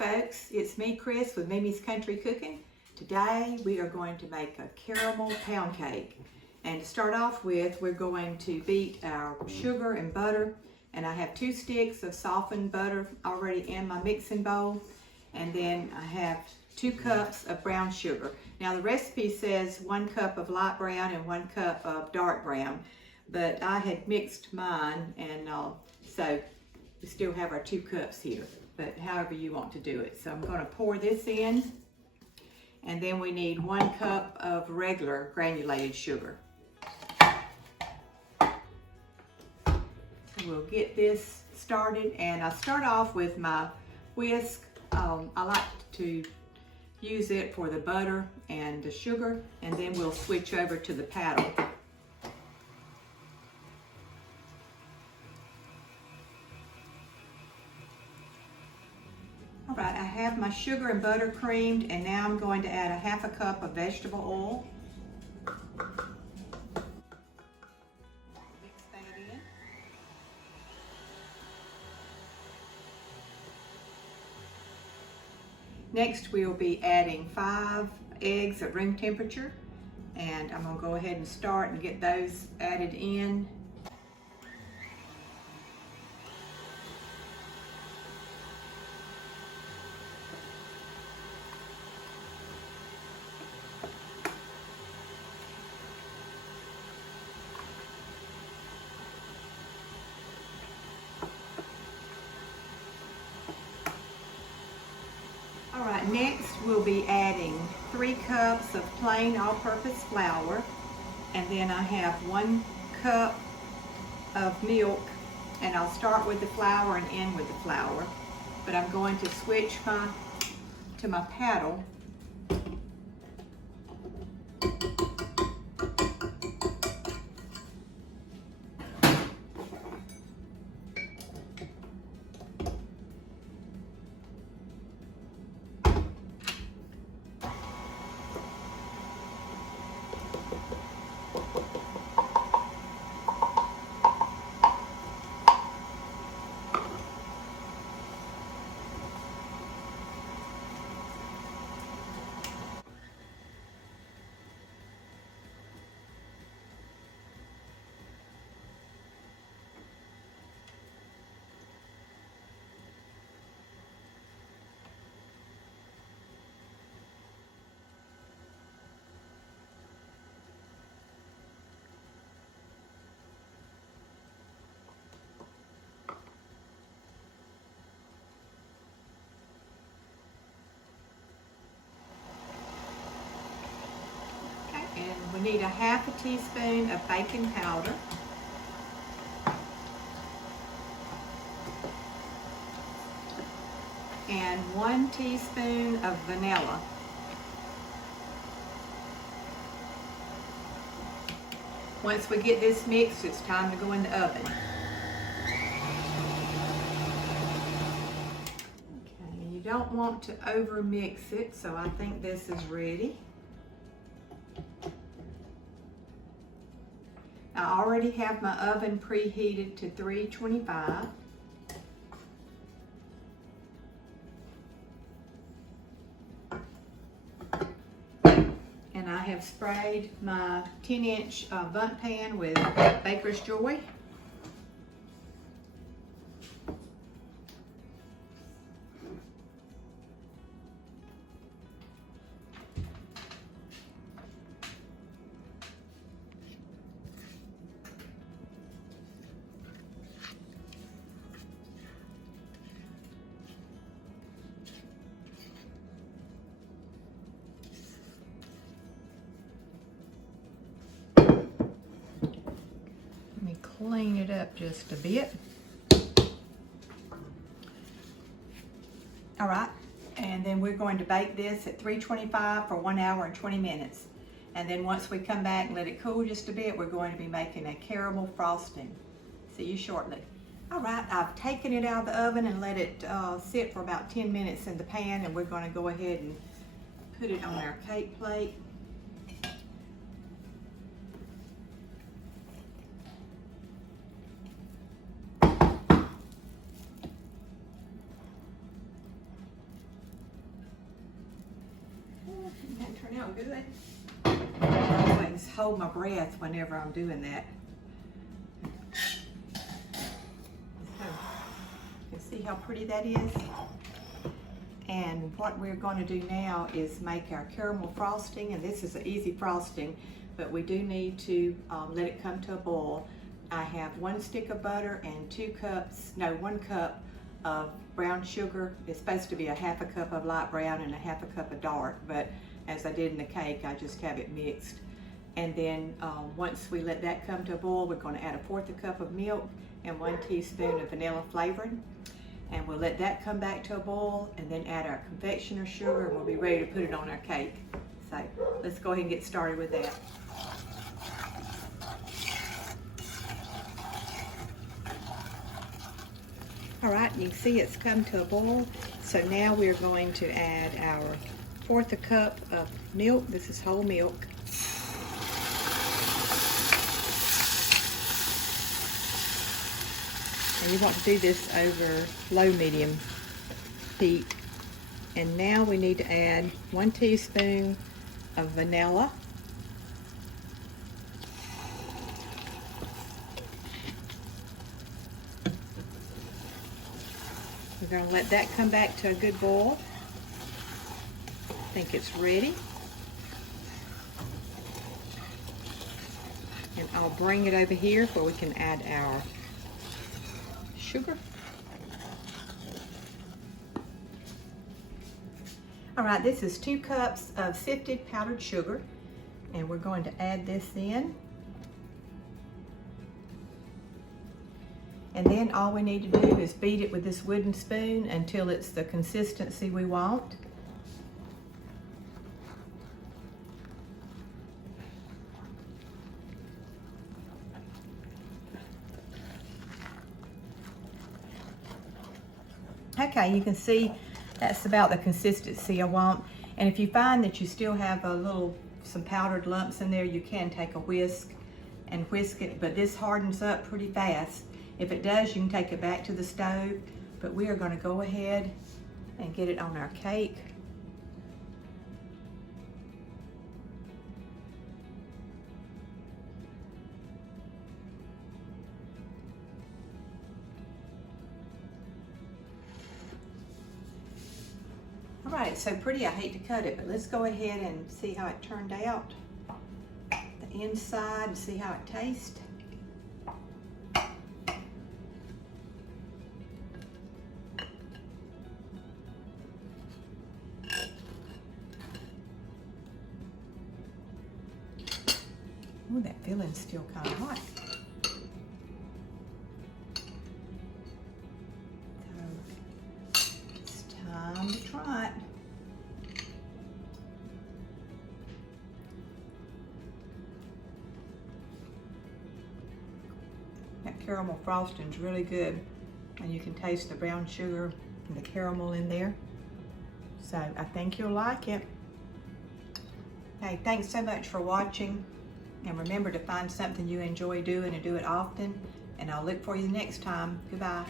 folks, it's me, Chris, with Mimi's Country Cooking. Today we are going to make a caramel pound cake. And to start off with, we're going to beat our sugar and butter. And I have 2 sticks of softened butter already in my mixing bowl. And then I have 2 cups of brown sugar. Now the recipe says 1 cup of light brown and 1 cup of dark brown. But I had mixed mine, and so we still have our 2 cups here. But however you want to do it. So I'm going to pour this in, and then we need 1 cup of regular granulated sugar. So we'll get this started, and I start off with my whisk. I like to use it for the butter and the sugar, and then we'll switch over to the paddle. All right, I have my sugar and butter creamed, and now I'm going to add a 1/2 cup of vegetable oil. Mix that in. Next, we'll be adding 5 eggs at room temperature, and I'm going to go ahead and start and get those added in. All right, next we'll be adding 3 cups of plain all-purpose flour, and then I have 1 cup of milk, and I'll start with the flour and end with the flour, but I'm going to switch to my paddle. And we need a 1/2 teaspoon of baking powder. And 1 teaspoon of vanilla. Once we get this mixed, it's time to go in the oven. Okay, you don't want to over mix it, so I think this is ready. I already have my oven preheated to 325. And I have sprayed my 10-inch bundt pan with Baker's Joy. Clean it up just a bit. All right, and then we're going to bake this at 325 for 1 hour and 20 minutes. And then once we come back and let it cool just a bit, we're going to be making a caramel frosting. See you shortly. All right, I've taken it out of the oven and let it sit for about 10 minutes in the pan, and we're going to go ahead and put it on our cake plate. good. I always hold my breath whenever I'm doing that. So, you can see how pretty that is. And what we're going to do now is make our caramel frosting, and this is an easy frosting, but we do need to let it come to a boil. I have 1 stick of butter and 1 cup of brown sugar. It's supposed to be a 1/2 cup of light brown and a 1/2 cup of dark, but as I did in the cake, I just have it mixed. And then once we let that come to a boil, we're going to add 1/4 cup of milk and 1 teaspoon of vanilla flavoring. And we'll let that come back to a boil and then add our confectioner's sugar, and we'll be ready to put it on our cake. So let's go ahead and get started with that. All right, you can see it's come to a boil. So now we're going to add our 1/4 cup of milk. This is whole milk. And you want to do this over low-medium heat. And now we need to add 1 teaspoon of vanilla. We're going to let that come back to a good boil. I think it's ready. And I'll bring it over here where we can add our sugar. All right, this is 2 cups of sifted powdered sugar, and we're going to add this in. And then all we need to do is beat it with this wooden spoon until it's the consistency we want. Okay, you can see that's about the consistency I want. And if you find that you still have some powdered lumps in there, you can take a whisk and whisk it, but this hardens up pretty fast. If it does, you can take it back to the stove, but we are going to go ahead and get it on our cake. All right, so pretty. I hate to cut it, but let's go ahead and see how it turned out. The inside, and see how it tastes. Ooh, that filling's still kind of hot. So it's time to try it. That caramel frosting's really good, and you can taste the brown sugar and the caramel in there. So I think you'll like it. Hey, thanks so much for watching. And remember to find something you enjoy doing and do it often. And I'll look for you next time. Goodbye.